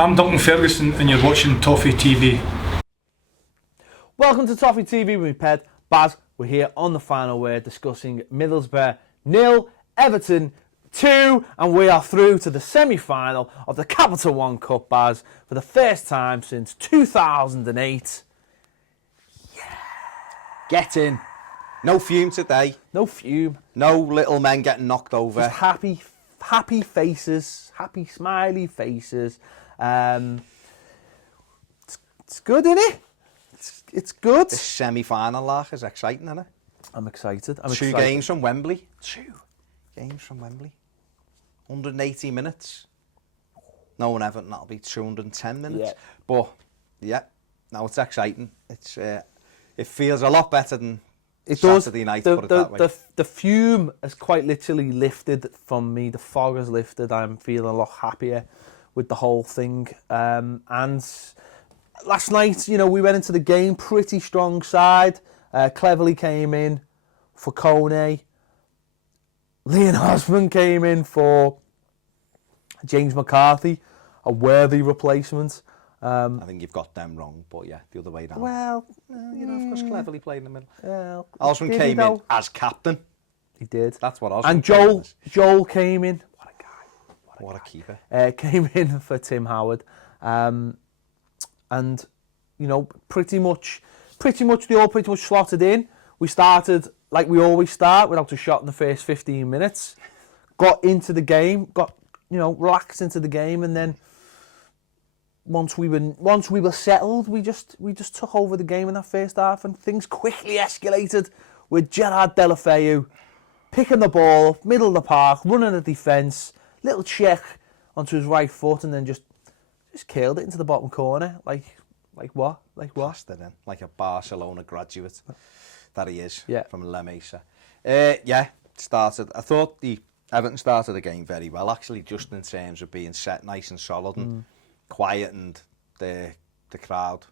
I'm Duncan Ferguson and you're watching Toffee TV. Welcome to Toffee TV with Ped, Baz. We're here on the final word discussing Middlesbrough 0, Everton 2, and we are through to the semi-final of the Capital One Cup, Baz, for the first time since 2008. Yeah. Get in. No fume today. No fume. No little men getting knocked over. Just happy faces, happy smiley faces. It's good, isn't it? It's good. This semi-final lark is exciting, isn't it? I'm excited. Two games from Wembley. 2 games from Wembley. 180 minutes. No one Everton, that'll be 210 minutes. Yeah. But, yeah, now it's exciting. It feels a lot better than Saturday night, put it that way. The fume has quite literally lifted from me. The fog has lifted. I'm feeling a lot happier with the whole thing. And last night, you know, we went into the game pretty strong side. Cleverly came in for Kone. Leon Osman came in for James McCarthy, a worthy replacement. I think you've got them wrong, but yeah, the other way down. Well, you know, of course, Cleverly played in the middle. Well, Osman came in as captain. He did. That's what Osman. And Joel came in. What a guy. What a keeper. Came in for Tim Howard. And, you know, pretty much they all pretty much slotted in. We started like we always start, without a shot in the first 15 minutes. Got into the game, relaxed into the game, and then once we were settled, we just took over the game in that first half, and things quickly escalated with Gerard Deulofeu picking the ball up, middle of the park, running the defence, little check onto his right foot, and then just killed it into the bottom corner. Like what? Passed it in, like a Barcelona graduate that he is, yeah, from La Mesa. I thought the Everton started the game very well, actually, just in terms of being set nice and solid and quietened the crowd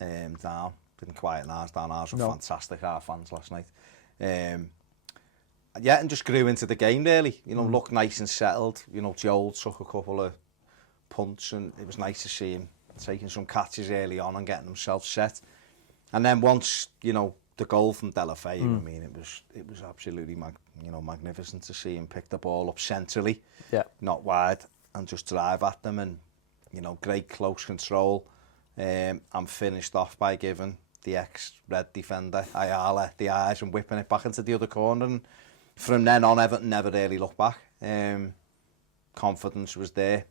down. Didn't quieten ours down. Ours were fantastic, our fans last night. And just grew into the game, really. You know, looked nice and settled. You know, Joel took a couple of punts, and it was nice to see him taking some catches early on and getting himself set. And then once, you know, the goal from Deulofeu, I mean, it was absolutely magnificent to see him pick the ball up centrally, not wide, and just drive at them, and you know, great close control, and finished off by giving the ex-Red defender Ayala the eyes and whipping it back into the other corner. And from then on, Everton never really looked back. Confidence was there,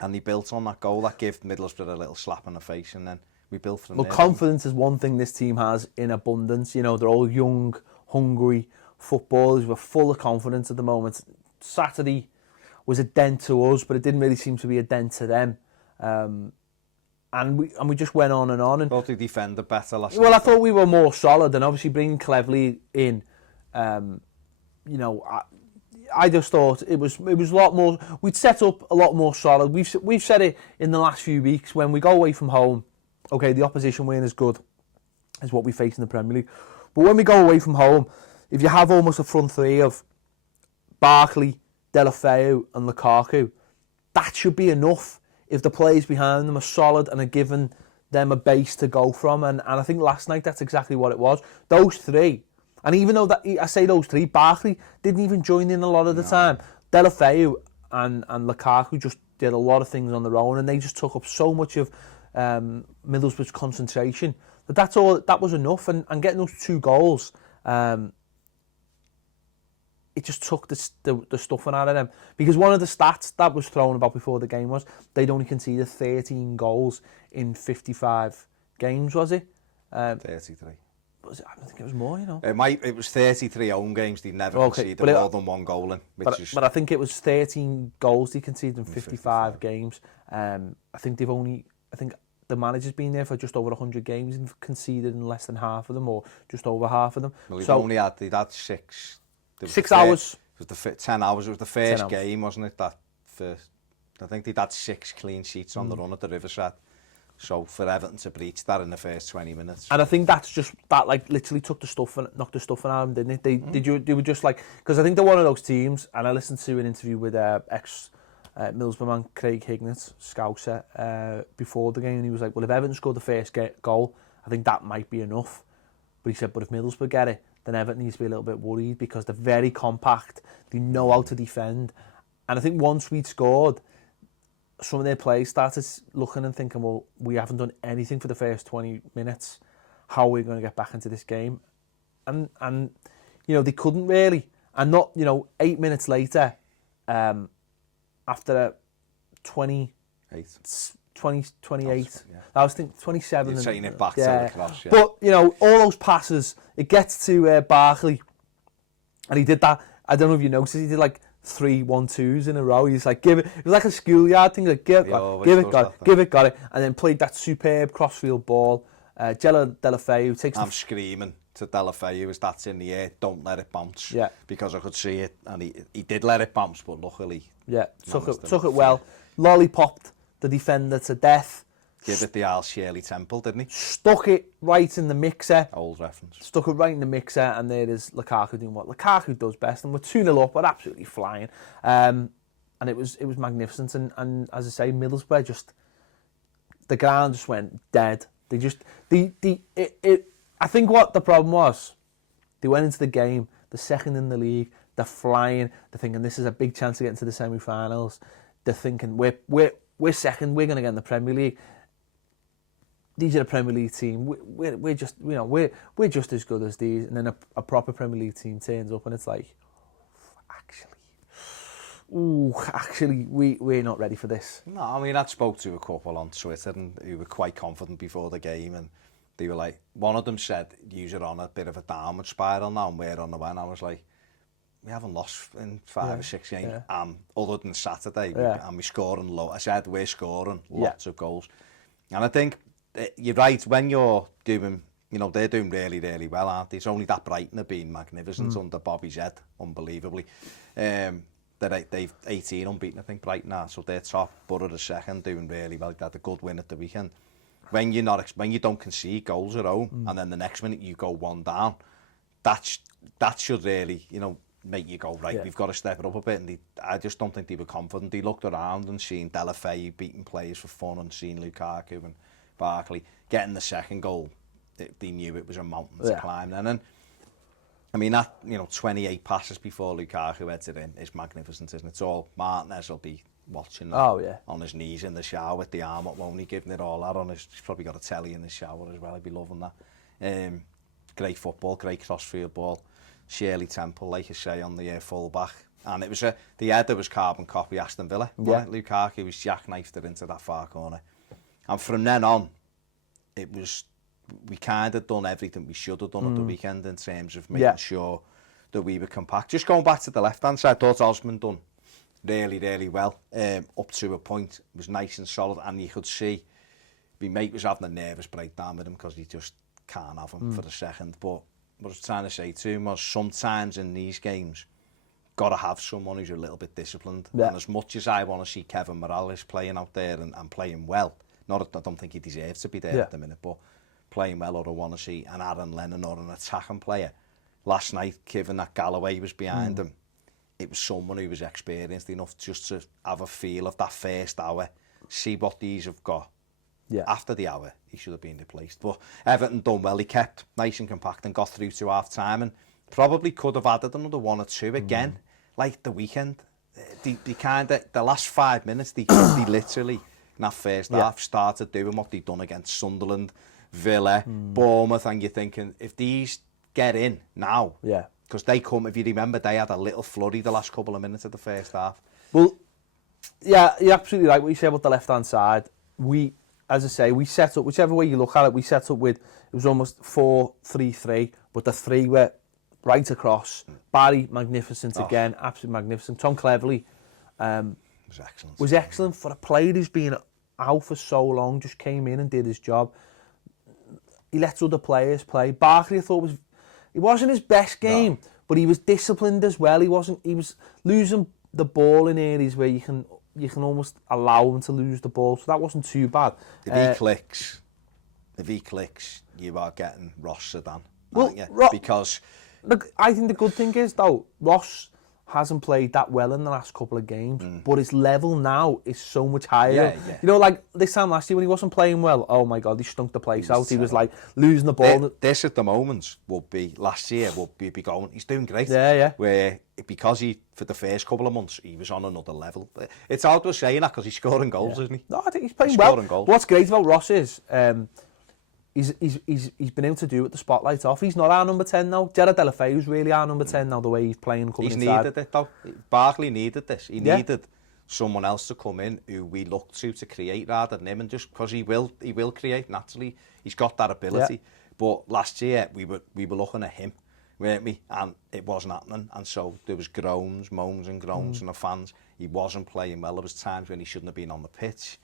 and he built on that goal. That gave Middlesbrough a little slap in the face, and then we built from there. Well, confidence is one thing this team has in abundance. You know, they're all young, hungry footballers. We're full of confidence at the moment. Saturday was a dent to us, but it didn't really seem to be a dent to them. And we just went on and on. And thought they defended better last night. Well, I thought we were more solid, and obviously bringing Cleverly in, you know, I just thought it was a lot more. We'd set up a lot more solid. We've said it in the last few weeks. When we go away from home, okay, the opposition win is good, is what we face in the Premier League. But when we go away from home, if you have almost a front three of Barkley, Deulofeu and Lukaku, that should be enough if the players behind them are solid and are giving them a base to go from. And I think last night that's exactly what it was. Those three, and even though I say those three, Barkley didn't even join in a lot of the time. Deulofeu and Lukaku just did a lot of things on their own, and they just took up so much of Middlesbrough's concentration. But that was enough, and getting those 2 goals, it just took the stuffing out of them. Because one of the stats that was thrown about before the game was they'd only conceded 13 goals in 55 games, was it? 33. Was it? I think it was more, you know. It was 33 home games. They never conceded more than 1 goal in. But I think it was 13 goals they conceded in 55 games. I think the manager's been there for just over 100 games and conceded in less than half of them, or just over half of them. Well, they'd had 6. 6 hours. It was 10 hours. It was the first game, wasn't it? I think they'd had 6 clean sheets on the run at the Riverside. So for Everton to breach that in the first 20 minutes. And I think that like literally knocked the stuff out of them, didn't it? They were just like, because I think they're one of those teams, and I listened to an interview with ex Middlesbrough man Craig Hignett, Scouser, before the game, and he was like, well, if Everton scored the first goal, I think that might be enough. But he said, but if Middlesbrough get it, then Everton needs to be a little bit worried because they're very compact, they know how to defend. And I think once we'd scored, some of their players started looking and thinking, well, we haven't done anything for the first 20 minutes. How are we going to get back into this game? And you know, they couldn't really. And not, you know, 8 minutes later, after 28, yeah. I was thinking 27. You're taking it back to the cross, yeah. But, you know, all those passes, it gets to Barkley, and he did that. I don't know if you noticed, he did like 3 1-2s in a row. He's like, give it. It was like a schoolyard thing, like give it, got it, and then played that superb crossfield ball. Deulofeu takes. I'm screaming to Deulofeu as that's in the air. Don't let it bounce. Yeah. Because I could see it, and he did let it bounce, but luckily. Yeah, took it well. Lollipopped the defender to death. Give it the Al Shirley Temple, didn't he? Stuck it right in the mixer. Old reference. Stuck it right in the mixer, and there is Lukaku doing what Lukaku does best, and we're 2-0 up, we're absolutely flying. And it was magnificent, and as I say, Middlesbrough just, the ground just went dead. They just, I think what the problem was, they went into the game, the second in the league, they're flying, they're thinking this is a big chance to get into the semi-finals. They're thinking we're second, we're going to get in the Premier League. These are a Premier League team. We're just, you know, we're just as good as these. And then a proper Premier League team turns up, and it's like, actually, we're not ready for this. No, I mean, I spoke to a couple on Twitter and who were quite confident before the game, and they were like, one of them said, "You're on a bit of a downward spiral now, and we're on the way." And I was like, we haven't lost in 5 or 6 games, other than Saturday, and we're scoring low. I said, we're scoring lots of goals. And I think you're right, when you're doing, you know, they're doing really, really well, aren't they? It's only that Brighton have been magnificent under Bobby's head, unbelievably. They've 18 unbeaten, I think, Brighton are, so they're top, Borough the second, doing really well. They had a good win at the weekend. When you don't concede goals at home, and then the next minute you go one down, that should really, you know, make you go, right, we've got to step it up a bit. And I just don't think they were confident. They looked around and seen Deulofeu beating players for fun, and seen Lukaku and Barkley getting the second goal. They knew it was a mountain to climb. And then, I mean, that, you know, 28 passes before Lukaku heads it in is magnificent, isn't it? It's all, Martinez will be watching that on his knees in the shower with the arm up, won't he, giving it all out on his, he's probably got a telly in the shower as well, he'd be loving that. Great football, great crossfield ball. Shirley Temple, like you say, on the full-back. And it was the header was carbon copy Aston Villa. Yeah. Lukaku was jackknifed it into that far corner. And from then on, it was, we kind of done everything we should have done at the weekend in terms of making sure that we were compact. Just going back to the left-hand side, I thought Osman done really, really well up to a point. It was nice and solid, and you could see my mate was having a nervous breakdown with him because he just can't have him for a second. But what I was trying to say to him was, sometimes in these games, got to have someone who's a little bit disciplined. Yeah. And as much as I want to see Kevin Morales playing out there and playing well, I don't think he deserves to be there at the minute, but playing well, or I want to see an Aaron Lennon or an attacking player. Last night, given that Galloway was behind him, it was someone who was experienced enough just to have a feel of that first hour, see what these have got. Yeah. After the hour, he should have been replaced. But Everton done well. He kept nice and compact and got through to half-time, and probably could have added another 1 or 2 again, like the weekend. The last 5 minutes, they literally, in that first half, started doing what they'd done against Sunderland, Villa, Bournemouth, and you're thinking, if these get in now, because they come, if you remember, they had a little flurry the last couple of minutes of the first half. Well, yeah, you're absolutely right what you said about the left-hand side. As I say, we set up, whichever way you look at it, we set up with, it was almost 4-3-3, but the 3 were right across. Barry, magnificent again, absolutely magnificent. Tom Cleverley was excellent for a player who's been out for so long, just came in and did his job. He let other players play. Barkley, I thought, he wasn't his best game, but he was disciplined as well. He was losing the ball in areas where you can almost allow him to lose the ball, so that wasn't too bad. If he clicks, you are getting Ross Sedan, well, because look, I think the good thing is though, Ross, hasn't played that well in the last couple of games, but his level now is so much higher. Yeah. You know, like this time last year when he wasn't playing well, oh my God, he stunk the place out. He was like losing the ball. This at the moment would be, last year would be going, he's doing great. Yeah. Where, because for the first couple of months, he was on another level. It's hard to say that because he's scoring goals, isn't he? No, I think he's playing well. What's great about Ross is, he's been able to do with the spotlight off. He's not our number 10 now. Gerard Deulofeu's really our number 10 now, the way he's playing, coming inside. Needed it though. Barkley needed this. He needed someone else to come in who we look to create rather than him, and just because he will create naturally. He's got that ability. Yeah. But last year we were looking at him, weren't we? And it wasn't happening. And so there was moans and groans from the fans. He wasn't playing well. There was times when he shouldn't have been on the pitch.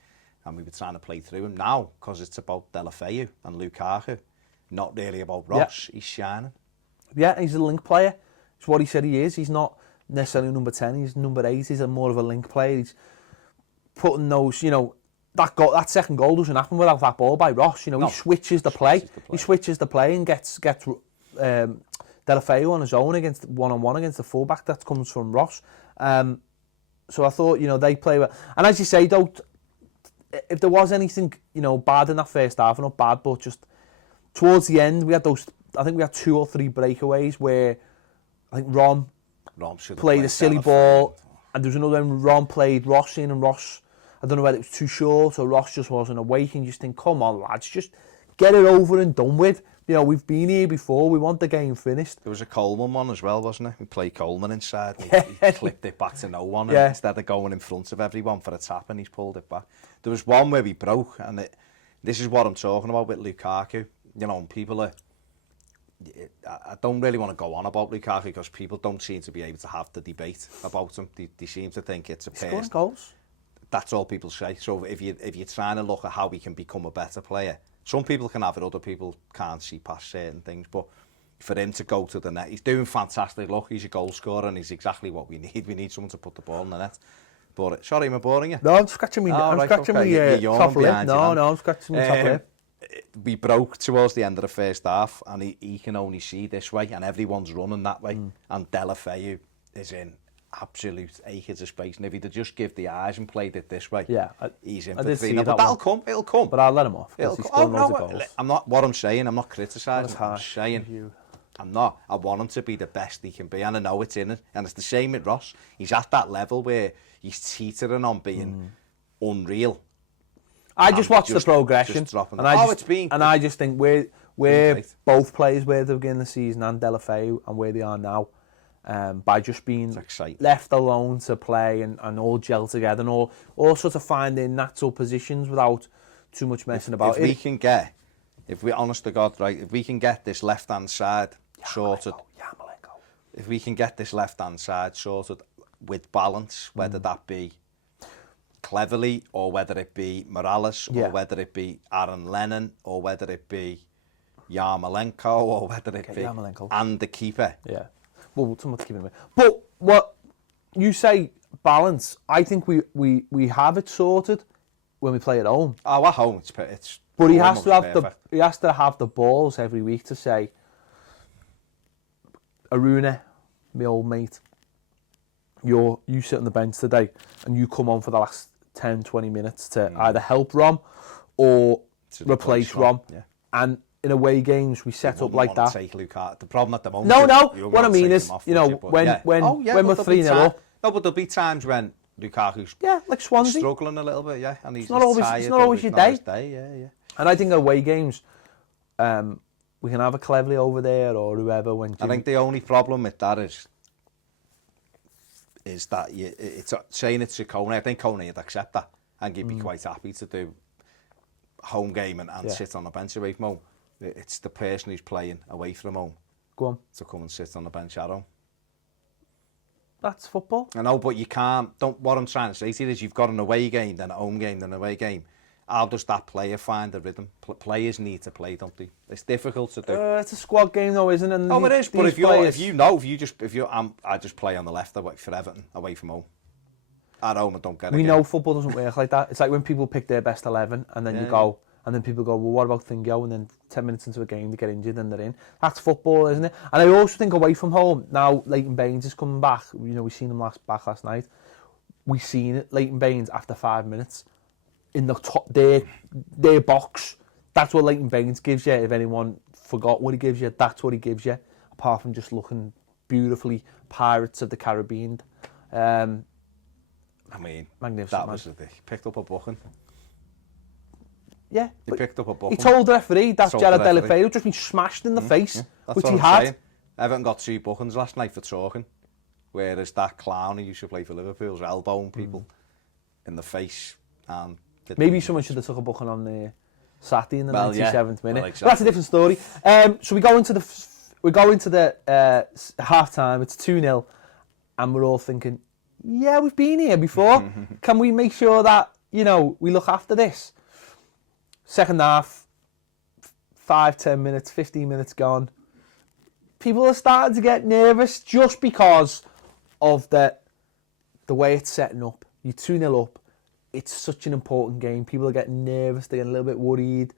And we were trying to play through him. Now, because it's about Deulofeu and Lukaku, not really about Ross, he's shining. Yeah, he's a link player. It's what he said he is. He's not necessarily number 10, he's number 8. He's more of a link player. He's putting those, you know, that second goal doesn't happen without that ball by Ross. You know, he switches the play. He switches the play and gets Deulofeu on his own against one-on-one against the fullback. That comes from Ross. So I thought, you know, they play well. And as you say, though, if there was anything, you know, bad in that first half, not bad, but just towards the end, we had 2 or 3 breakaways where I think Rom played a silly ball, and there was another one Rom played Ross in, and Ross, I don't know whether it was too short or Ross just wasn't awake, and you just think, come on lads, just get it over and done with. You know, we've been here before, we want the game finished. There was a Coleman one as well, wasn't it? We played Coleman inside, and he clipped it back to no one, and instead of going in front of everyone for a tap, and he's pulled it back. There was one where we broke, and this is what I'm talking about with Lukaku. You know, people are... I don't really want to go on about Lukaku because people don't seem to be able to have the debate about him. They seem to think it's a scoring goals. That's all people say. So if you're trying to look at how he can become a better player, some people can have it, other people can't see past certain things. But for him to go to the net, he's doing fantastic. Look, he's a goal scorer and he's exactly what we need. We need someone to put the ball in the net. But sorry, am I boring you? No, I'm scratching me. I'm scratching me top lip. No, I'm scratching my top lip. We broke towards the end of the first half, and he can only see this way, and everyone's running that way. And Deulofeu is in absolute acres of space. And if he'd just give the eyes and played it this way, he's in for 3. But that'll come. It'll come. But I'll let him off. I'm not. What I'm saying, I'm not criticising. I'm saying. I'm not. I want him to be the best he can be, and I know it's in it. And it's the same with Ross. He's at that level where he's teetering on being unreal. I just watched the progression, and I just think we're both players where they began the season, and Deulofeu, and where they are now, by just being left alone to play and all gel together and all sort of finding natural positions without too much messing about. If we're honest to God, right, if we can get this left-hand side sorted, if we can get this left-hand side sorted with balance, whether that be cleverly or whether it be Morales or whether it be Aaron Lennon or whether it be Yarmolenko or whether it be and the keeper. Yeah. Well, someone's keeping it. But what you say balance, I think we have it sorted when we play at home. Oh, at home it's but he has to have the balls every week to say, Aruna, my old mate, you sit on the bench today and you come on for the last 10-20 minutes to either help Rom or replace Rom. Yeah. And in away games we set up like that. Take Lukaku. The problem at the moment. No. What I mean is, you know, when we're 3-0 up. No, but there'll be times when Lukaku's like Swansea struggling a little bit, and he's not always your day. Yeah. And I think away games, we can have a Cleverly over there or whoever. I think the only problem with that is that it's saying it's to Coney. I think Coney would accept that and he'd be quite happy to do home game and sit on the bench away from home. It's the person who's playing away from home. Go on. To come and sit on the bench at home. That's football. I know, but you can't. What I'm trying to say to you is you've got an away game, then a home game, then an away game. How does that player find the rhythm? Players need to play, don't they? It's difficult to do. It's a squad game, though, isn't it? Oh, it is. But I just play on the left away for Everton, away from home. At home, I don't get it. We know football doesn't work like that. It's like when people pick their best 11, and then you go, And then people go, well, what about Thingo? And then 10 minutes into a game, they get injured and they're in. That's football, isn't it? And I also think away from home, now Leighton Baines is coming back. You know, we've seen him back last night. We've seen it, Leighton Baines after 5 minutes in the top, their box. That's what Leighton Baines gives you. If anyone forgot what he gives you, that's what he gives you. Apart from just looking beautifully Pirates of the Caribbean. I mean, magnificent. That was the thing. He picked up a booking. Yeah. He picked up a booking. He told the referee that Gerard Deulofeu just been smashed in the face, which he had. Saying. Everton got 2 bookings last night for talking, whereas that clown who used to play for Liverpool was elbowing people in the face. And maybe someone should have took a booking on the Saturday in the 97th minute. Well, exactly. But that's a different story. So we go into the half time. It's 2-0, and we're all thinking, yeah, we've been here before. Can we make sure that we look after this? Second half, 5-10 minutes, 15 minutes gone. People are starting to get nervous just because of the way it's setting up. You're 2-0 up. It's such an important game. People are getting nervous. They're getting a little bit worried.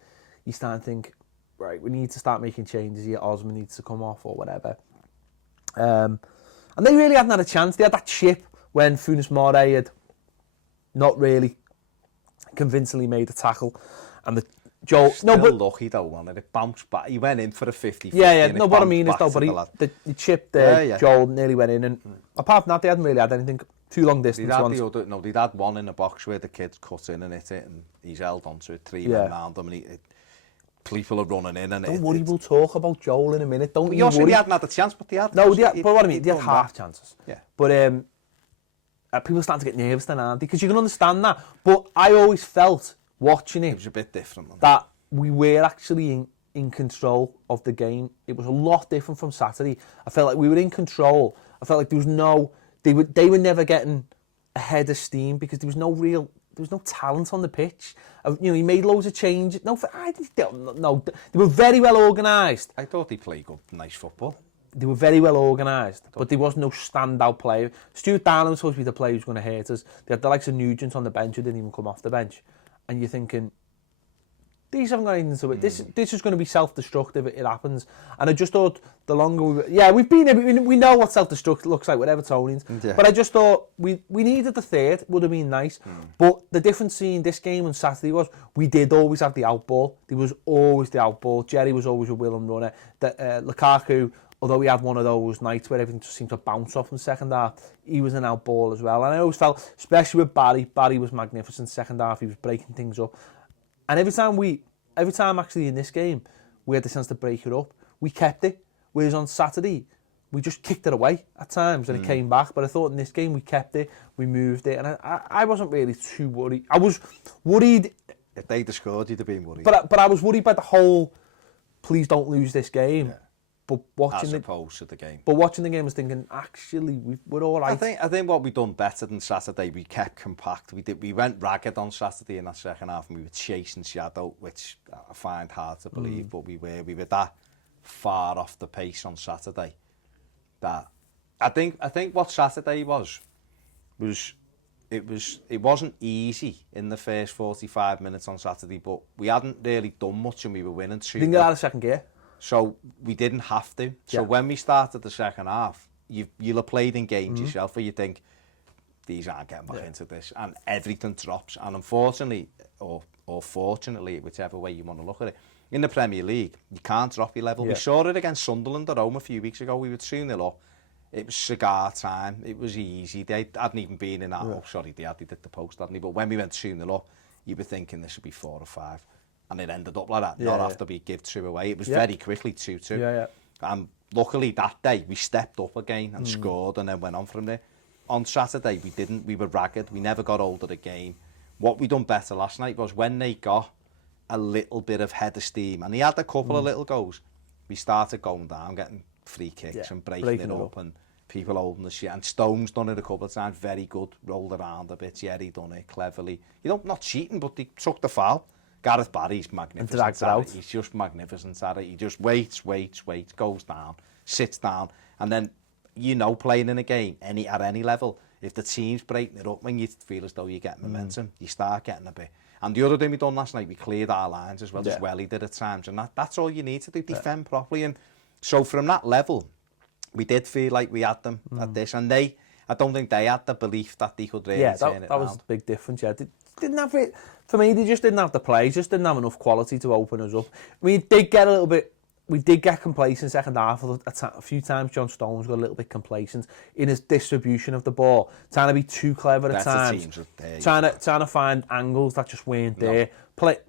You start to think, right, we need to start making changes here. Osman needs to come off or whatever. And they really hadn't had a chance. They had that chip when Funes Mori had not really convincingly made a tackle. And Joel... Still lucky though, wasn't it? It bounced back. He went in for a 50-50. Yeah. No, what I mean is though, but the chip there, Joel nearly went in. And apart from that, they hadn't really had anything too long distance ones. They'd had one in the box where the kid cut in and hit it, and he's held onto it, 3 men round him, and people are running in. And don't worry, we'll talk about Joel in a minute. Don't you worry. They hadn't had a chance, but they had. No, but what I mean, they had half chances. Yeah. But people are starting to get nervous then, aren't they? Because you can understand that. But I always felt, watching it was a bit different. That we were actually in control of the game. It was a lot different from Saturday. I felt like we were in control. I felt like there was no... They were never getting ahead of steam because there was no talent on the pitch. He made loads of changes. No, they were very well organised. I thought they played good, nice football. They were very well organised, but there was no standout player. Stuart Darling was supposed to be the player who was going to hurt us. They had the likes of Nugent on the bench who didn't even come off the bench. And you're thinking, these haven't got anything to it. This is going to be self-destructive if it happens. And I just thought the longer we've been, we know what self-destruct looks like with Evertonians. Yeah. But I just thought we needed the third, would have been nice. But the difference in this game on Saturday was we did always have the outball. There was always the outball. Jerry was always a willing runner. Lukaku, although he had one of those nights where everything just seemed to bounce off in the second half, he was an outball as well. And I always felt, especially with Barry was magnificent second half. He was breaking things up. And every time actually in this game, we had the chance to break it up, we kept it. Whereas on Saturday, we just kicked it away at times and it came back. But I thought in this game, we kept it, we moved it. And I wasn't really too worried. I was worried. If they'd have scored, you'd have been worried. But I was worried by the whole, please don't lose this game. Yeah. But watching as opposed to the game. But watching the game, I was thinking, actually, we're all right. I think what we done better than Saturday, we kept compact. We went ragged on Saturday in that second half, and we were chasing shadow, which I find hard to believe. But we were that far off the pace on Saturday. That I think what Saturday was it wasn't easy in the first 45 minutes on Saturday, but we hadn't really done much, and we were winning 2-0. Didn't get out of second gear. So we didn't have to. So when we started the second half, you'll have played in games yourself where you think, these aren't getting back into this. And everything drops. And unfortunately, or fortunately, whichever way you want to look at it, in the Premier League, you can't drop your level. We saw it against Sunderland at home a few weeks ago. We were 2-0 up. It was cigar time. It was easy. They hadn't even been in that. Oh, sorry, they did the post, hadn't they? But when we went 2-0 up, you were thinking this would be 4 or 5. And it ended up like that, not after we give 2 away. It was very quickly 2-2. And luckily that day we stepped up again and scored and then went on from there. On Saturday we didn't. We were ragged. We never got hold of the game. What we done better last night was when they got a little bit of head of steam, and he had a couple of little goals, we started going down, getting free kicks and breaking it up and people holding the shit. And Stone's done it a couple of times, very good, rolled around a bit. Jerry done it cleverly. Not cheating, but he took the foul. Gareth Barry's magnificent at it. He's just magnificent at it. He just waits, goes down, sits down, and then, playing in a game at any level, if the team's breaking it up, when you feel as though you get momentum, you start getting a bit. And the other thing we done last night, we cleared our lines as well, as well he did at times. And that's all you need to do, defend properly. And so from that level, we did feel like we had them at this. And I don't think they had the belief that they could really turn it that was the big difference, They didn't have it. For me, they just didn't have the play, just didn't have enough quality to open us up. We did get complacent second half. A few times John Stones got a little bit complacent in his distribution of the ball, trying to be too clever at times, trying to find angles that just weren't there.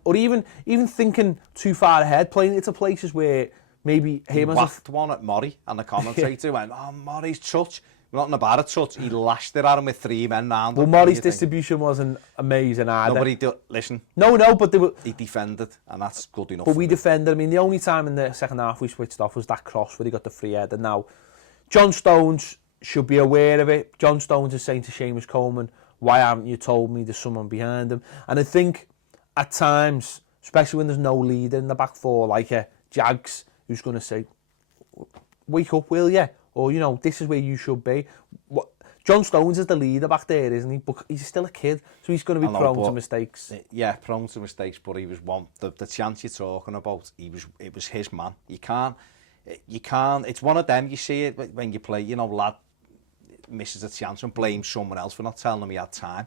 Or even thinking too far ahead, playing it to places where maybe him as whacked one at Murray, and the commentator went, "Oh, Murray's touch." Not about a touch, he lashed it at him with 3 men round. Well, Murray's distribution wasn't amazing either. Nobody listen. No, but he defended, and that's good enough. But we defended. I mean, the only time in the second half we switched off was that cross where he got the free header. Now, John Stones should be aware of it. John Stones is saying to Seamus Coleman, "Why haven't you told me there's someone behind him?" And I think at times, especially when there's no leader in the back four, like a Jags, who's going to say, "Wake up, will you?" Or, this is where you should be. John Stones is the leader back there, isn't he? But he's still a kid, so he's going to be prone to mistakes. Yeah, prone to mistakes, but he was one. The chance you're talking about, it was his man. You can't. It's one of them. You see it when you play. Lad misses a chance and blames someone else for not telling him he had time.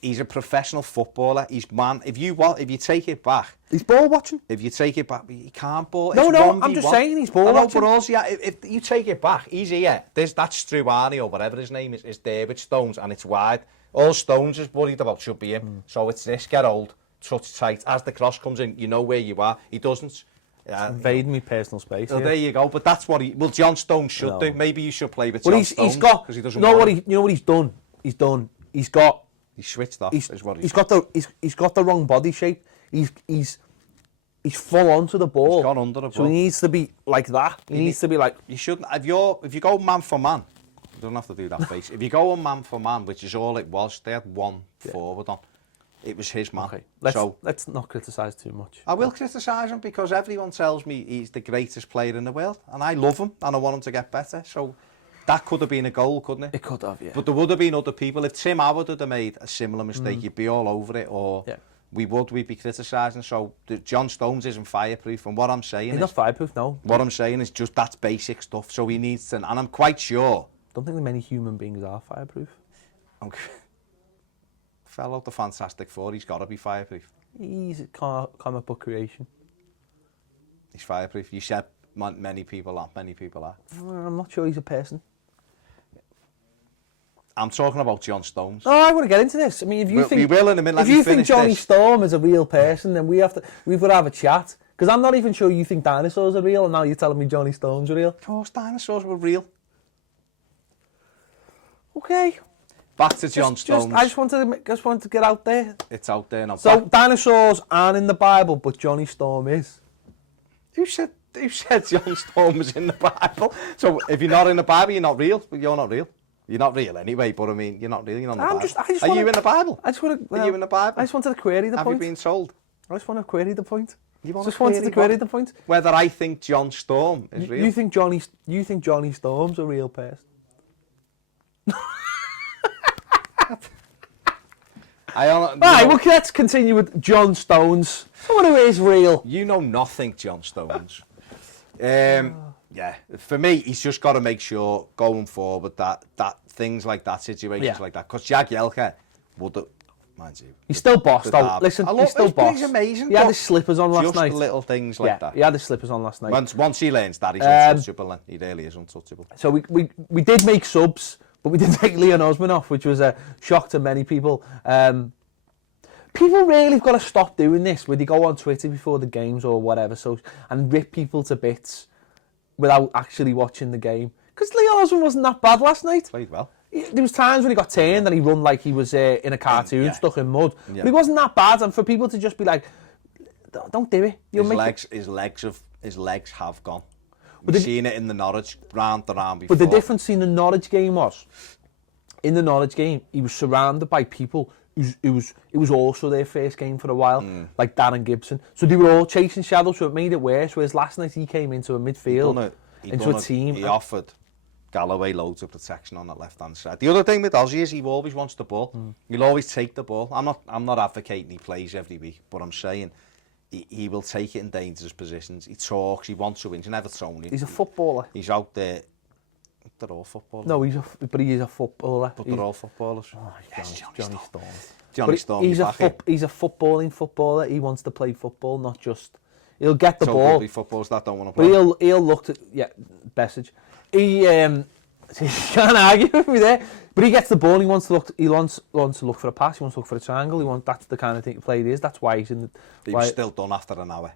He's a professional footballer. He's man. If you take it back, he's ball watching. If you take it back, he can't ball. No, I'm just saying he's ball watching. But also, if you take it back, he's here. That's Struani or whatever his name is there with Stones, and it's wide. All Stones is worried about should be him. So it's this: get old, touch tight. As the cross comes in, you know where you are. He doesn't. Invading me personal space. So there you go. But that's what John Stones should do. Maybe you should play with John Stones. He's got. He doesn't. What he's done. He's got. He's switched off. He's got the wrong body shape. He's full onto the ball. He's gone under the ball. So he needs to be like that. He needs to be like. You shouldn't. If you go man for man, you don't have to do that face. If you go on man for man, which is all it was, they had one forward on. It was his man. Okay. Let's not criticise too much. I will criticise him because everyone tells me he's the greatest player in the world, and I love him and I want him to get better. So. That could have been a goal, couldn't it? It could have, yeah. But there would have been other people. If Tim Howard had made a similar mistake, you'd be all over it, or we'd be criticising. So John Stones isn't fireproof, and what I'm saying he's not fireproof, no. What I'm saying is just that's basic stuff. So he needs to, and I'm quite sure. Don't think that many human beings are fireproof. Okay. Fell out the Fantastic Four. He's got to be fireproof. He's a comic book creation. He's fireproof. You said many people are. Many people are. I'm not sure he's a person. I'm talking about John Stones. Oh, I want to get into this. I mean, if you think we will in a minute. If you think Johnny Storm is a real person, then we've got to have a chat. Because I'm not even sure you think dinosaurs are real, and now you're telling me Johnny Storm's real. Of course, dinosaurs were real. Okay. Back to John Stones. I just wanted to get out there. It's out there now. So dinosaurs aren't in the Bible, but Johnny Storm is. Who said John Storm was in the Bible? So if you're not in the Bible, you're not real. You're not real. You're not real anyway, but I mean, you're not real. You're not in the Bible. Are you in the Bible? Are you in the Bible? I just wanted to query the point. Have you been told? I just want to query the point. Just wanted to query the point. Whether I think John Storm is real. You think Johnny Storm's a real person? Right, well, let's continue with John Stones. Someone who is real. You know nothing, John Stones. Yeah, for me, he's just got to make sure going forward that things like that, situations like that, because Jagielka would have, mind you. He's still bossed out. Listen, he's still bossed. He's amazing. He had his slippers on last night. Just little things like that. He had his slippers on last night. Once he learns that, he's untouchable. Then. He really is untouchable. So we did make subs, but we didn't take Leon Osman off, which was a shock to many people. People really have got to stop doing this, where they go on Twitter before the games or whatever, and rip people to bits without actually watching the game. Because Leon Osman wasn't that bad last night. Played well. There was times when he got turned and he run like he was in a cartoon, stuck in mud. Yeah. But he wasn't that bad, and for people to just be like, "Don't do it." His legs have gone. We've seen it in the Norwich round before. But the difference in the Norwich game was, in the Norwich game, he was surrounded by people. It was also their first game for a while, like Darren Gibson. So they were all chasing shadows, so it made it worse. Whereas last night he came into a midfield, into a team. He offered Galloway loads of protection on that left-hand side. The other thing with Ozzy is he always wants the ball. He'll always take the ball. I'm not advocating he plays every week, but I'm saying he will take it in dangerous positions. He talks, he wants to win. He's never thrown it. He's a footballer. He's out there. They're all footballers. No, but he is a footballer. But they're all footballers. Oh, yes, Johnny Storm. Johnny Storm. He's a footballing footballer. He wants to play football, not just. He'll get the ball. Be footballers that don't want to play. But he'll look to message. He can't argue with me there. But he gets the ball. And he wants to look for a pass. He wants to look for a triangle. That's the kind of thing player he is. That's why he's in the. He was still done after an hour.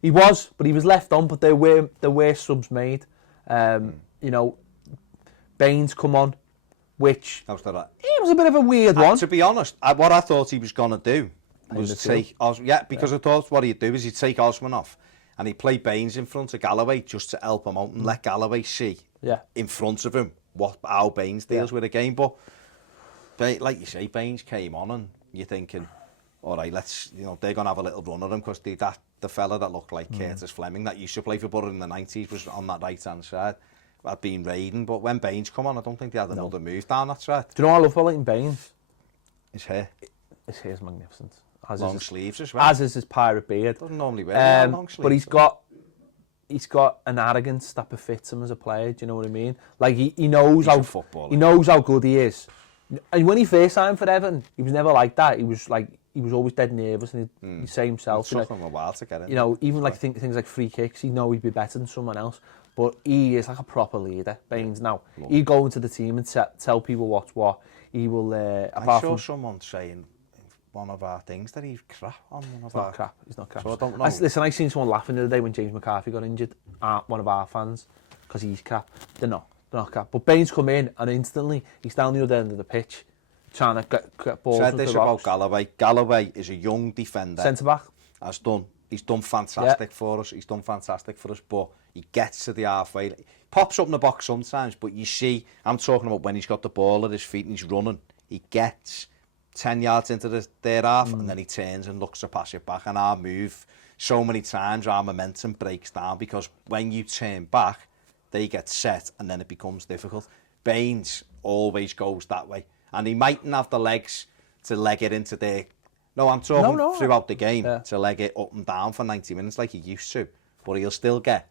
He was, but he was left on. But there were subs made. You know, Baines come on, which That was the right. it was a bit of a weird one. To be honest, what I thought he was going to do was take because I thought what he'd do is he'd take Osman off and he'd play Baines in front of Galloway just to help him out and let Galloway see in front of him how Baines deals with the game. But like you say, Baines came on and you're thinking, all right, they're going to have a little run at him because the fella that looked like Curtis Fleming that used to play for Borough in the 90s was on that right-hand side. Had been raiding, but when Baines come on, I don't think they had another move down that side. Do you know what I love about Leighton Baines? His hair. His hair's magnificent. Long sleeves as well. As is his pirate beard. Doesn't normally wear long sleeves. But he's got an arrogance that befits him as a player. Do you know what I mean? Like he knows how good he is. And when he first signed for Everton, he was never like that. He was always dead nervous and he'd say himself. It took him a while to get in. You know, even like things like free kicks, he'd know he'd be better than someone else. But he is like a proper leader, Baines. Now, he'd go into the team and tell people what's what. He will. I saw someone saying one of our things that he's crap on. He's not crap. He's not crap. So I don't know. Listen, I seen someone laughing the other day when James McCarthy got injured. One of our fans, because he's crap. They're not crap. But Baines come in and instantly he's down the other end of the pitch, trying to get balls. Said this about Galloway. Galloway is a young defender. Centre back. He's done fantastic for us. He's done fantastic for us, but he gets to the halfway. He pops up in the box sometimes, but you see, I'm talking about when he's got the ball at his feet and he's running. He gets 10 yards into their half and then he turns and looks to pass it back. And our move, so many times, our momentum breaks down because when you turn back, they get set and then it becomes difficult. Baines always goes that way. And he mightn't have the legs to leg it into their... No, I'm talking throughout the game to leg it up and down for 90 minutes like he used to. But he'll still get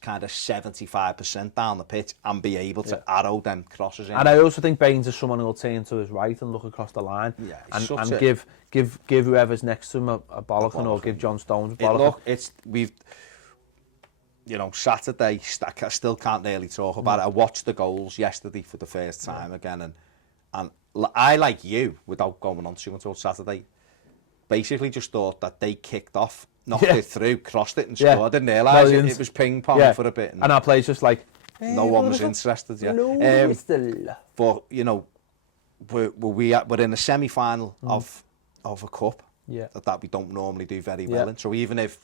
kind of 75% down the pitch and be able to arrow them crosses in. And I also think Baines is someone who'll turn to his right and look across the line and give whoever's next to him a bollocking or give John Stones a bollocking. Saturday, I still can't really talk about it. I watched the goals yesterday for the first time again and I, like you, without going on too much on Saturday, basically just thought that they kicked off, knocked it through, crossed it and scored. I didn't realise it was ping-pong for a bit. And our players just like... no one was interested, But, we're in a semi-final of a cup that we don't normally do very well in. So even if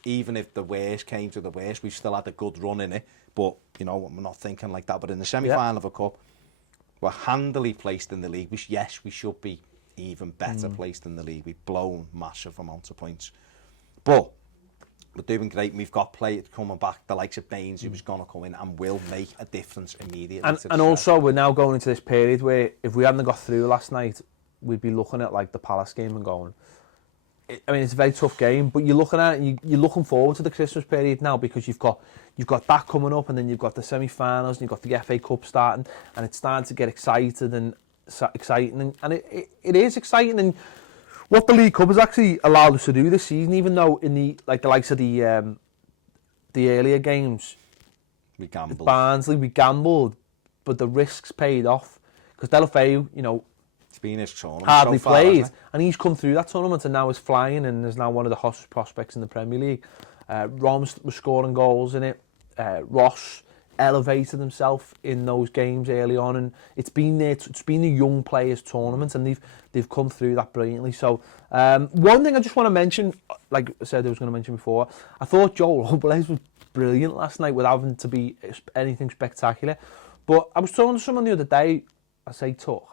the worst came to the worst, we've still had a good run in it. But, we're not thinking like that. But in the semi-final of a cup, we're handily placed in the league. We should be even better placed in the league. We've blown massive amounts of points. But we're doing great. We've got players coming back, the likes of Baines, who's going to come in and will make a difference immediately. And also, we're now going into this period where if we hadn't got through last night, we'd be looking at like the Palace game and going, I mean, it's a very tough game, but you're looking at it, you're looking forward to the Christmas period now because you've got that coming up and then you've got the semi-finals and you've got the FA Cup starting and it's starting to get exciting and it is exciting. And what the League Cup has actually allowed us to do this season, even though in the likes of the earlier games, we gambled. Barnsley, we gambled, but the risks paid off because Deulofeu, it's been his tournament hardly so far, played, and he's come through that tournament and now is flying and is now one of the hottest prospects in the Premier League. Rom was scoring goals in it. Ross elevated himself in those games early on, and it's been a young players tournament, and they've come through that brilliantly. So one thing I just want to mention, like I said I was going to mention before, I thought Joel Robles was brilliant last night without having to be anything spectacular. But I was talking to someone the other day,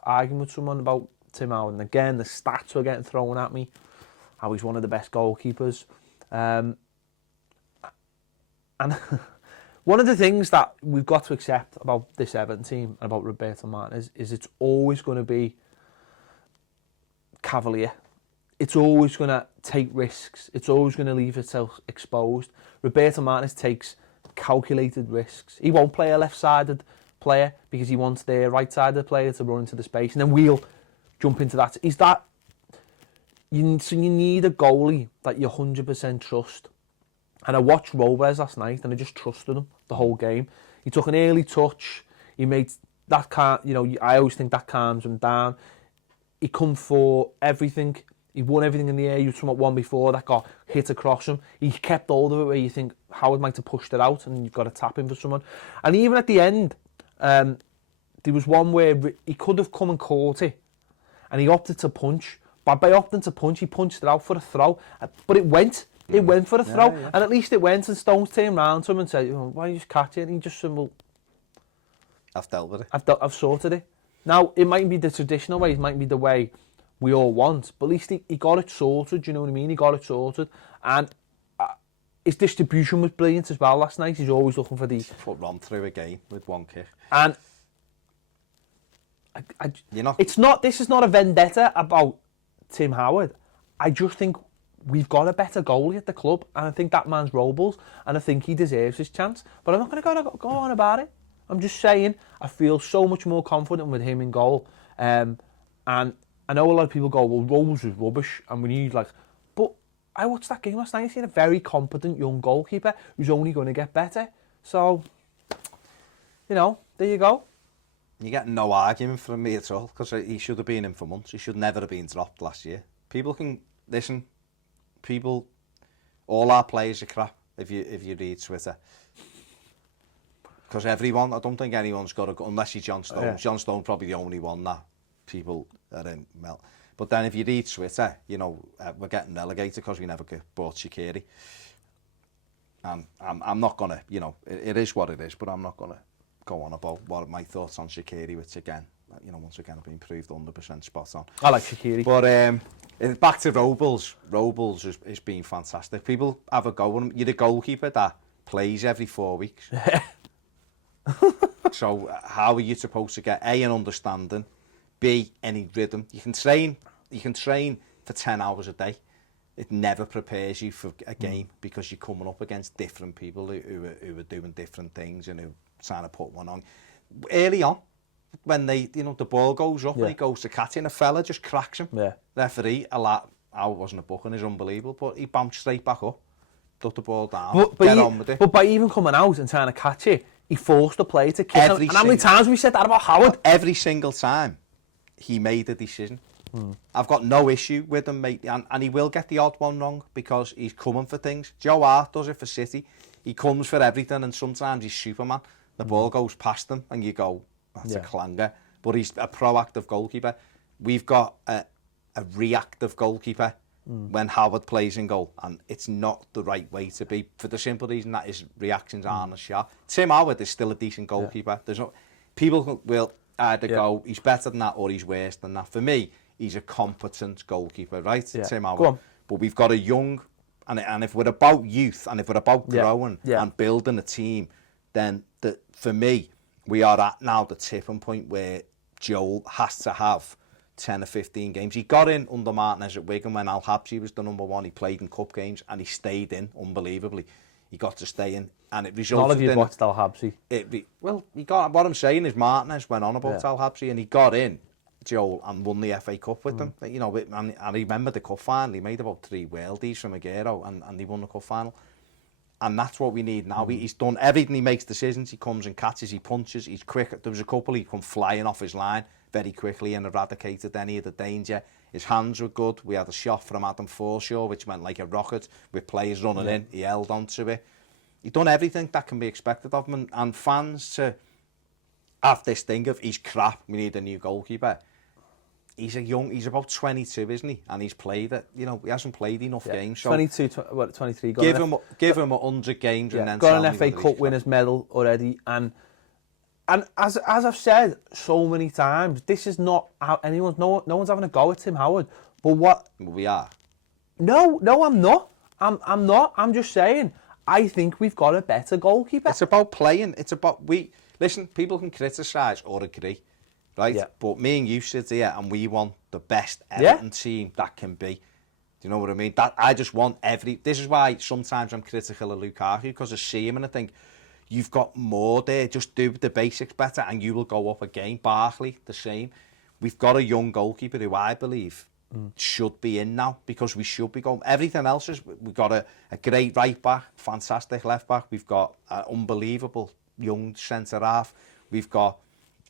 arguing with someone about Tim Howard, and again the stats were getting thrown at me, how he's one of the best goalkeepers. And One of the things that we've got to accept about this Everton team and about Roberto Martinez is it's always going to be cavalier. It's always going to take risks. It's always going to leave itself exposed. Roberto Martinez takes calculated risks. He won't play a left-sided player because he wants their right-sided player to run into the space, and then we'll jump into that. Is that so? You need a goalie that you 100% trust. And I watched Robes last night, and I just trusted him the whole game. He took an early touch. He made that I always think that calms him down. He come for everything. He won everything in the air. You saw one before that got hit across him. He kept hold of it where you think, Howard might have pushed it out and you've got to tap him for someone. And even at the end, there was one where he could have come and caught it, and he opted to punch. But by opting to punch, he punched it out for a throw. But it went. It went for a throw. And at least it went, and Stones turned round to him and said, why don't you just catch it? And he just said, well, I've dealt with it. I've sorted it. Now, it might be the traditional way, it might be the way we all want, but at least he got it sorted, you know what I mean? He got it sorted. And his distribution was brilliant as well last night. He's always looking for the... Put Ron through a game with one kick. And this is not a vendetta about Tim Howard. I just think we've got a better goalie at the club, and I think that man's Robles, and I think he deserves his chance. But I'm not going to go on about it. I'm just saying I feel so much more confident with him in goal. And I know a lot of people go, well, Robles was rubbish, and we need But I watched that game last night. I've seen a very competent young goalkeeper who's only going to get better. So, there you go. You get no argument from me at all, because he should have been in for months. He should never have been dropped last year. People can listen. All our players are crap if you read Twitter. Because everyone, I don't think anyone's got unless you're John Stones. Yeah. John Stones probably the only one that people are in melt. But then if you read Twitter, we're getting relegated because we never bought Shaqiri. And I'm not going to, it is what it is, but I'm not going to go on about what my thoughts on Shaqiri, which again, once again have been proved 100% spot on. I like Shaqiri. But back to Robles. Robles has been fantastic. People have a go on him. You're the goalkeeper that plays every 4 weeks. So how are you supposed to get A, an understanding, B, any rhythm? You can train for 10 hours a day. It never prepares you for a game because you're coming up against different people who are doing different things and who are trying to put one on. Early on, when the ball goes up and he goes to catch it, and a fella just cracks him. Yeah. Referee, I wasn't a booking, is unbelievable, but he bounced straight back up, took the ball down, get on with it. But by even coming out and trying to catch it, he forced the player to kick him. And how many times have we said that about Howard? Every single time he made a decision. I've got no issue with him, mate, and he will get the odd one wrong because he's coming for things. Joe Hart does it for City. He comes for everything, and sometimes he's Superman. The ball goes past him, and you go, that's a clanger. But he's a proactive goalkeeper. We've got a reactive goalkeeper when Howard plays in goal, and it's not the right way to be for the simple reason that his reactions aren't as sharp. Tim Howard is still a decent goalkeeper. There's no people will either go he's better than that or he's worse than that. For me, he's a competent goalkeeper, right? Tim Howard. Go on. But we've got a young, and if we're about youth and if we're about growing and building a team, then for me, we are at now the tipping point where Joel has to have 10 or 15 games. He got in under Martinez at Wigan when Al Habsi was the number one. He played in cup games and he stayed in unbelievably. He got to stay in, and it resulted in... None of you watched Al Habsi. He got. What I'm saying is Martinez went on about Al Habsi, and he got in, Joel, and won the FA Cup with them. And I remember the cup final. He made about 3 worldies from Aguero, and he won the cup final. And that's what we need now. He's done everything. He makes decisions. He comes and catches. He punches. He's quick. There was a couple he come flying off his line very quickly and eradicated any of the danger. His hands were good. We had a shot from Adam Forshaw, which went like a rocket with players running in. He held on to it. He's done everything that can be expected of him. And fans to have this thing of he's crap, we need a new goalkeeper. He's about 22, isn't he? And he's played it. He hasn't played enough games. So 22, 23. Give him 100 games and then got an FA Cup winners medal already. And as I've said so many times, this is not how no one's having a go at Tim Howard. But what we are. No, I'm not. I'm not. I'm just saying. I think we've got a better goalkeeper. It's about playing. It's about listen. People can criticise or agree, right? Yeah. But me and you sit here and we want the best Everton team that can be. Do you know what I mean? That I just want This is why sometimes I'm critical of Lukaku, because I see him and I think you've got more there. Just do the basics better, and you will go up again. Barkley, the same. We've got a young goalkeeper who I believe should be in now, because we should be going. Everything else is, we've got a great right back, fantastic left back. We've got an unbelievable young centre half. We've got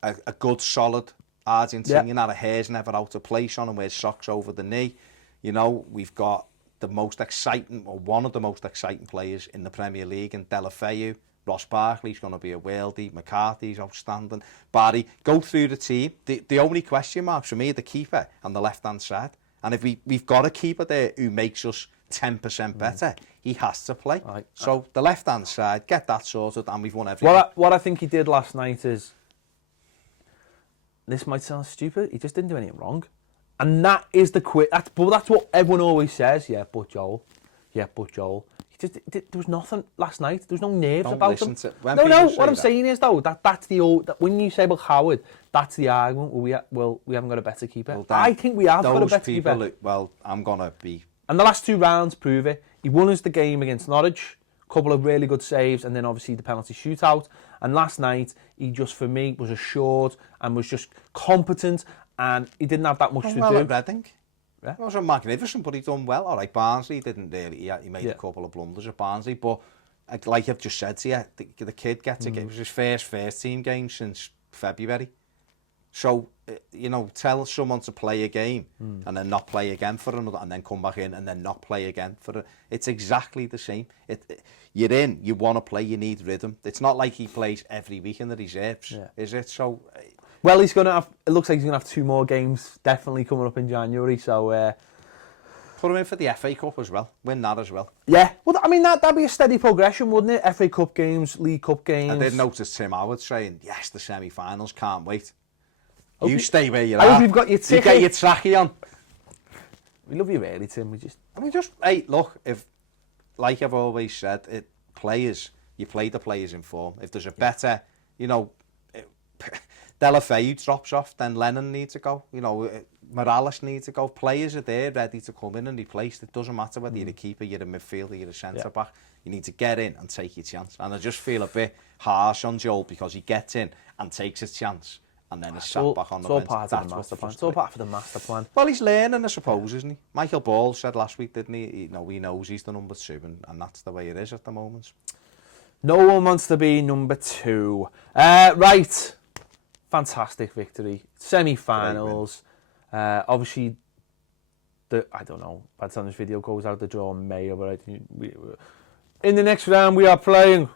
a good solid Argentinian that a hair's never out of place on and wears socks over the knee. You know, we've got the most exciting, or one of the most exciting players in the Premier League in Deulofeu. Ross Barkley's going to be a worldie. McCarthy's outstanding. Barry, go through the team. The only question marks for me are the keeper and the left-hand side. And if we've got a keeper there who makes us 10% better, he has to play. Right. So the left-hand side, get that sorted, and we've won everything. What I think he did last night is, this might sound stupid, he just didn't do anything wrong. And that is the but that's what everyone always says. Yeah, but Joel. There was nothing last night. There was no nerves about him. No. What I'm saying is, though, that's the old. When you say about Howard, that's the argument. We haven't got a better keeper. Well, I think we have got a better keeper. I'm gonna be. And the last 2 rounds prove it. He won us the game against Norwich. A couple of really good saves, and then obviously the penalty shootout. And last night, he just, for me, was assured and was just competent, and he didn't have that much to do. At Reading. Yeah. It wasn't magnificent, but he done well. All right, Barnsley didn't really. He made a couple of blunders at Barnsley, but like I've just said to you, the kid gets a game. It was his first team game since February. So you know, tell someone to play a game and then not play again for another, and then come back in and then not play again for it's exactly the same. You're in, you want to play, you need rhythm. It's not like he plays every week in the reserves, is it? So. Well, he's going to have. It looks like he's going to have 2 more games definitely coming up in January. So put him in for the FA Cup as well. Win that as well. Yeah. Well, I mean that'd be a steady progression, wouldn't it? FA Cup games, League Cup games. I did notice Tim Howard saying, "Yes, the semi-finals, can't wait." You stay where you're at. I hope you've got your ticket. You get your trackie on. We love you really, Tim. Hey, look. If, like I've always said, you play the players in form. If there's a better, you know. Deulofeu drops off, then Lennon needs to go. You know, Morales needs to go. Players are there ready to come in and replace. It doesn't matter whether you're a keeper, you're a midfielder, you're a centre back. You need to get in and take your chance. And I just feel a bit harsh on Joel because he gets in and takes his chance and then is sat back on the bench. It's all part of the master plan. It's all part of the master plan. Well, he's learning, I suppose, isn't he? Michael Ball said last week, didn't he? He knows he's the number 2, and that's the way it is at the moment. No one wants to be number 2. Right. Fantastic victory. Semi-finals. Obviously, I don't know. By the time this video goes out, the draw in May. But in the next round, we are playing.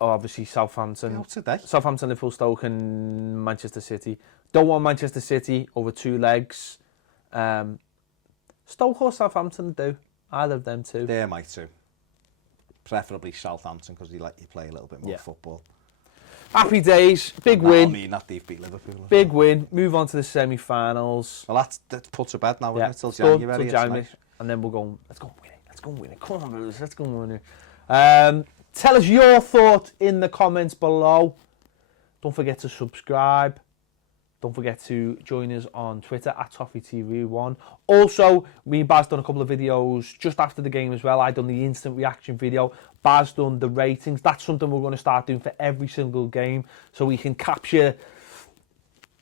Obviously, Southampton. Southampton, Liverpool, Stoke, and Manchester City. Don't want Manchester City over 2 legs. Stoke or Southampton do. Either of them too. They're my 2. Preferably Southampton because they let you play a little bit more football. Happy days, big win. I mean, that they've beat Liverpool. Big win. Move on to the semi-finals. Well, that's put to bed now, isn't it? Till January. Till January. And then we'll go. Let's go win it. Let's go win it. Come on, Blues. Let's go win it. Tell us your thought in the comments below. Don't forget to subscribe. Don't forget to join us on Twitter at ToffeeTV1. Also, me and Baz done a couple of videos just after the game as well. I done the instant reaction video. Baz done the ratings. That's something we're going to start doing for every single game, so we can capture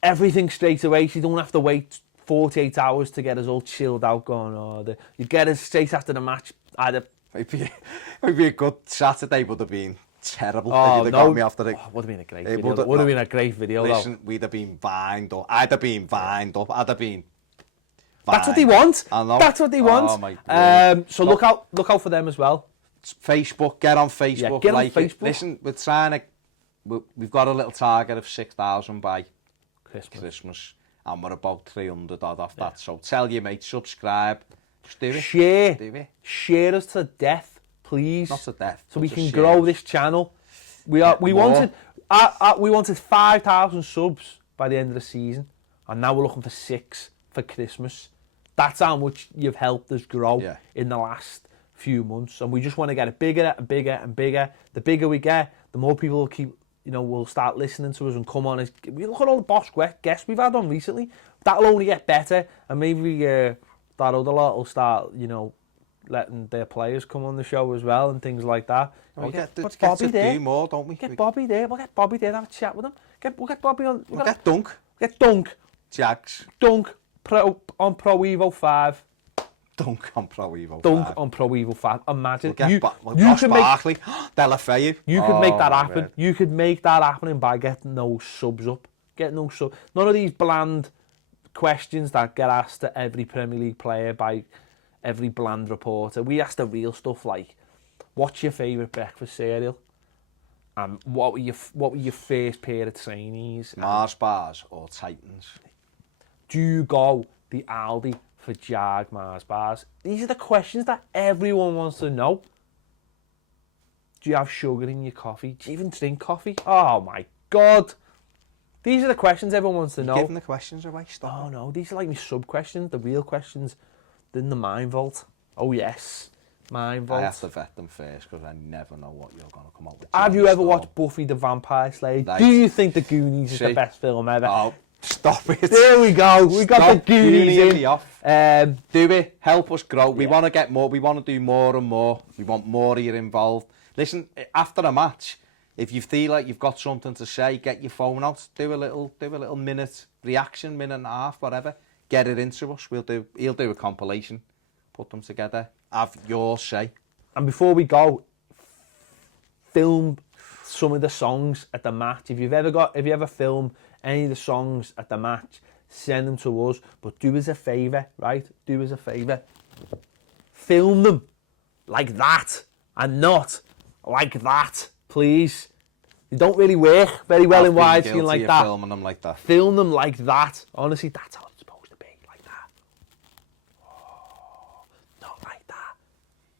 everything straight away. So you don't have to wait 48 hours to get us all chilled out going, you get us straight after the match. It'd be a good Saturday, would have been terrible. Got me after it. Would have been a great video. Would have been a great video. Listen, we'd have been vined up. I'd have been vined up. I'd have been. That's what they want. I know. That's what they want. Oh, my so look out for them as well. Facebook, get on Facebook. Yeah, get on Facebook. Listen, we're trying to. We've got a little target of 6,000 by Christmas, and we're about 300 odd off that. So tell your mates, subscribe, just do it. Share us to death, please. Not to death. So we can grow this channel. We wanted 5,000 subs by the end of the season, and now we're looking for 6 for Christmas. That's how much you've helped us grow in the last few months, and we just want to get it bigger and bigger and bigger. The bigger we get, the more people will keep, will start listening to us and come on. We look at all the boss guests we've had on recently. That'll only get better, and maybe that other lot will start, letting their players come on the show as well and things like that. We'll get to do more, don't we? Get Bobby there. We'll get Bobby there and have a chat with him. We'll get Bobby on. We'll get Dunk. Get Dunk. Jags. Dunk on Pro Evo 5. Dunk on Pro Evo 5. Dunk on Pro Evo 5. Imagine. We'll get Barkley. Deulofeu. You could make that happen. Man. You could make that happen by getting those subs up. Get no subs. None of these bland questions that get asked to every Premier League player by every bland reporter. We ask the real stuff like, what's your favourite breakfast cereal? What were your first pair of trainees? Mars bars or Titans? Do you go the Aldi for Jag Mars bars? These are the questions that everyone wants to know. Do you have sugar in your coffee? Do you even drink coffee? Oh my God. These are the questions everyone wants to know. Giving the questions away, stop. Oh no, these are like my sub-questions, the real questions. They're in the Mind Vault. Oh yes, Mind Vault. I have to vet them first because I never know what you're going to come up with. Have you ever watched Buffy the Vampire Slayer? Do you think The Goonies is the best film ever? Oh, stop it. There we go. We got The Goonies in. Off. Do it. Help us grow. We want to get more. We want to do more and more. We want more of you involved. Listen, after a match, if you feel like you've got something to say, get your phone out. Do a little minute reaction, minute and a half, whatever. Get it into us. He'll do a compilation. Put them together. Have your say. And before we go, film some of the songs at the match. If you ever film any of the songs at the match, send them to us. But do us a favour, right? Do us a favour. Film them like that and not like that, please. They don't really work very well in widescreen like that. Filming them like that. Film them like that. Honestly, that's how it's supposed to be, like that. Oh, not like that.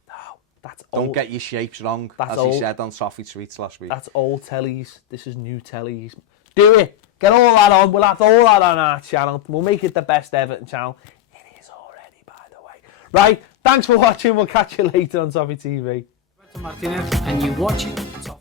No, that's old. Don't get your shapes wrong, as he said on Toffee Tweets last week. That's old tellies. This is new tellies. Do it. Get all that on. We'll have all that on our channel. We'll make it the best Everton channel. It is already, by the way. Right, thanks for watching. We'll catch you later on Toffee TV. Martinez, and you're watching